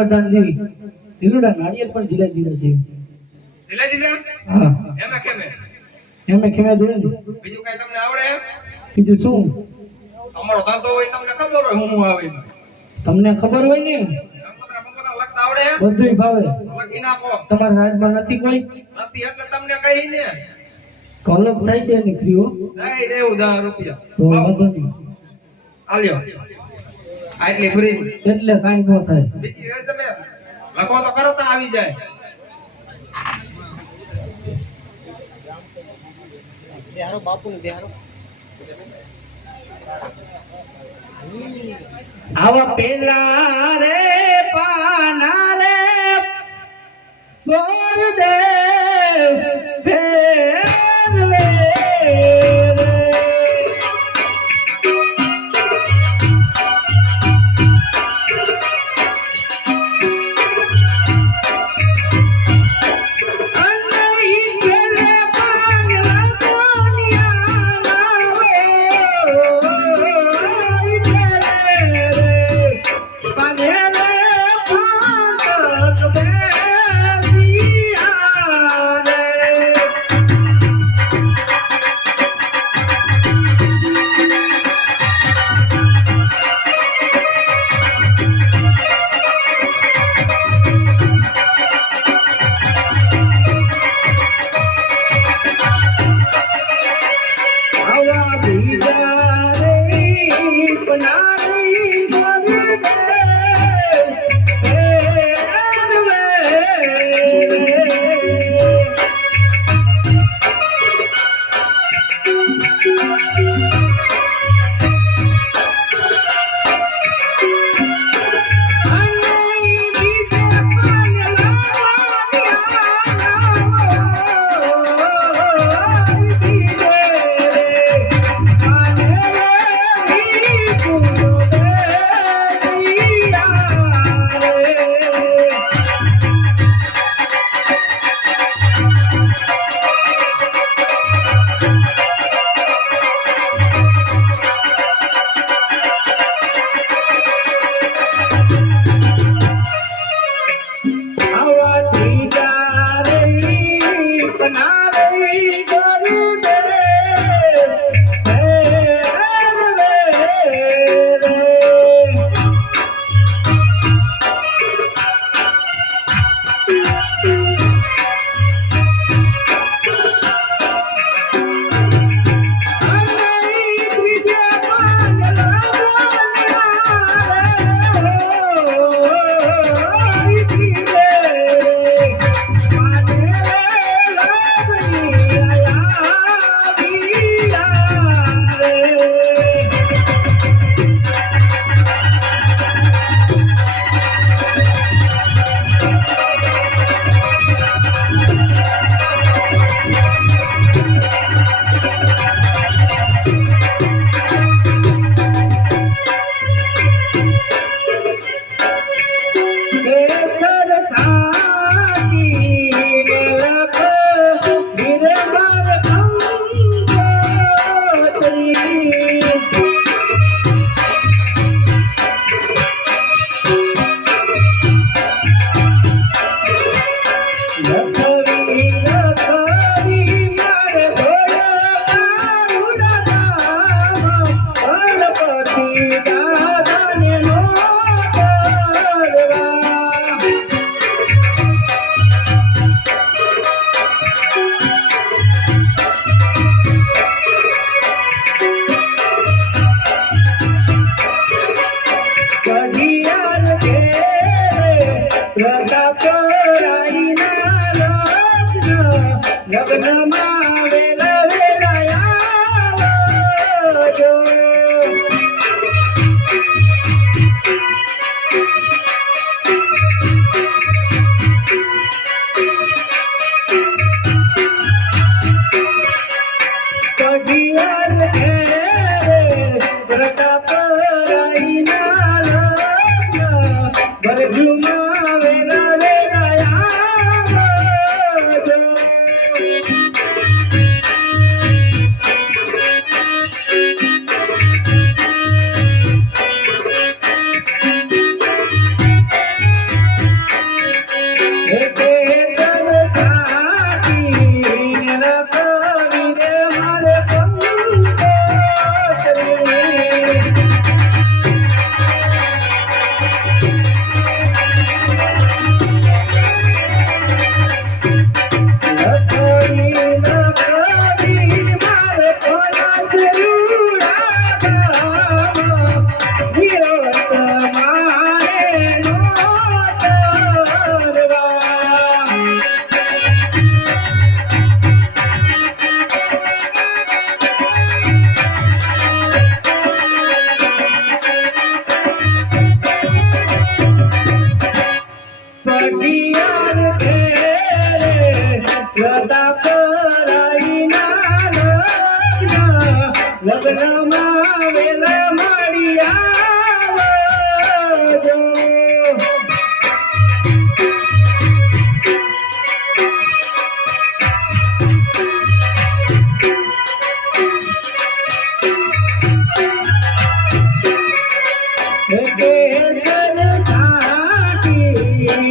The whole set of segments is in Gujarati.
પ્રધાનજી લીલુડા નાળિયેર પણ જીલાઈ દીધા છે. જીલાઈ દીધા? હા. એમાં કેમે? એમાં કેમે દોડે. બીજું કાઈ તમને આવડે? બીજું શું? અમારો ધંધો હોય તમને ખબર હોય હું આવે. તમને ખબર હોય ને? કંકોત્રા લખતા આવડે? બધુંય ભાવે. લખી નાખો. તમારા રાજમાં નથી કોઈ? નથી એટલે તમને કહી ને. કોલક થાય છે એની ફ્રીઓ. નહીં દેવું 10 રૂપિયા. તો વાંધો નહીં. આલ્યો. આટલી ફ્રી એટલે કાઈ ન થાય. બીજી એ તમે લખો તો કરો તો આવી જાય. દેહારો બાપુ ને દેહારો આવા પેલા રે પાના રે છોડ દે ફેરવે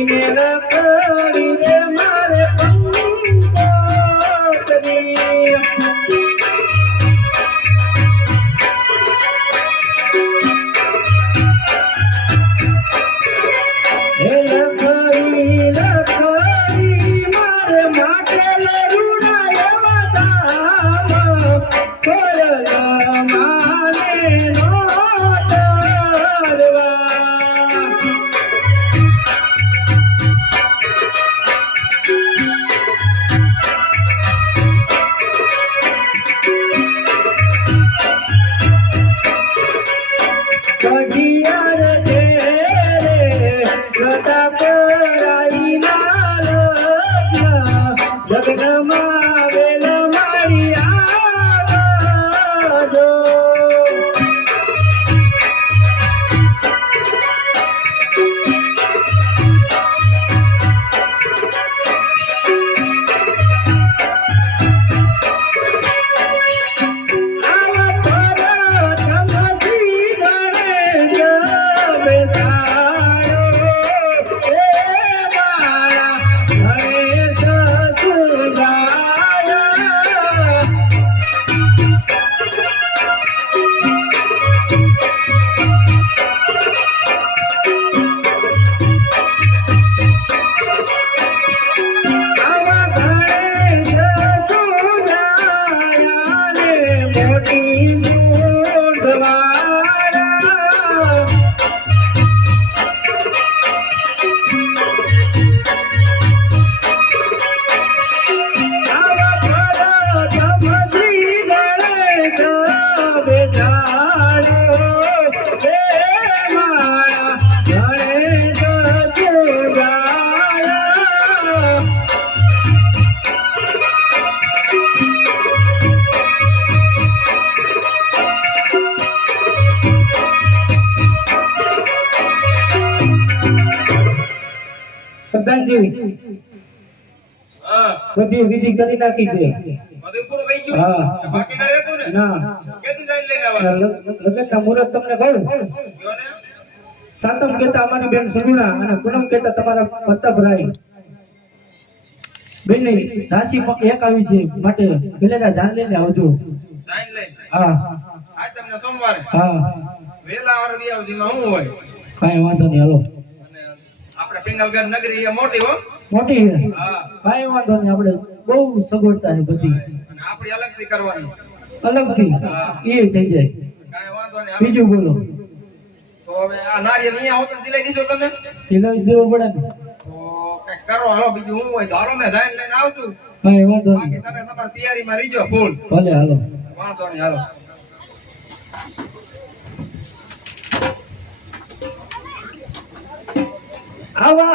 લઈને રખડી રે મારે કંકોત્રી. હે રખડી રખડી મારે માટે લરુણા એવા ધામ, કોયલ માને નો તરવા. કઢિયાર ઘેરે ગતા કરાઈ ના લગ્ન, લગ્નમાં વેલ મારી આવજો. પ્રધાનજી હા બધી વિધિ કરી નાખી છે. બધું પૂરું થઈ ગયું હા. બાકી ના રહેતું ને ના કેથી જઈને લઈને આવવાનું લગ્નના મુહૂર્ત તમને કહું. કયો ને સાતમ કહેતા અમારી બેન સગુણા અને પૂનમ કહેતા તમારા પ્રતાપરાય બેનની રાશિ એક આવી છે, માટે પેલેલા જાણ લઈને આવજો. જઈને લઈને હા આજ તમને સોમવારે હા વેલા આવડી આવજીમાં શું હોય કાંઈ વાંધો નહીં, હાલો. અને આપણે પિંગલગઢ નગરી એ મોટી હો મોટી છે, હા કાંઈ વાંધો નહીં. આપણે બહુ સગવડતા છે બધી, અને આપણી અલગથી કરવાની અલગથી એ થઈ જાય. કાંઈ વાંધો નહીં હાલો. બીજું બોલો. તો હવે આ નારિયેલ અહીંયા હોત સિલાઈ દીશો તમે સિલાવી દેવો પડે ને. તો કઈક કરો હાલો બીજું શું હોય તો હાલો મેં જઈને લઈને આવશું કાંઈ વાંધો બાકી નહીં, તમે તમારી તૈયારીમાં રહીજો ફૂલ ભલે હાલો. વાંધો નહીં હાલો આવા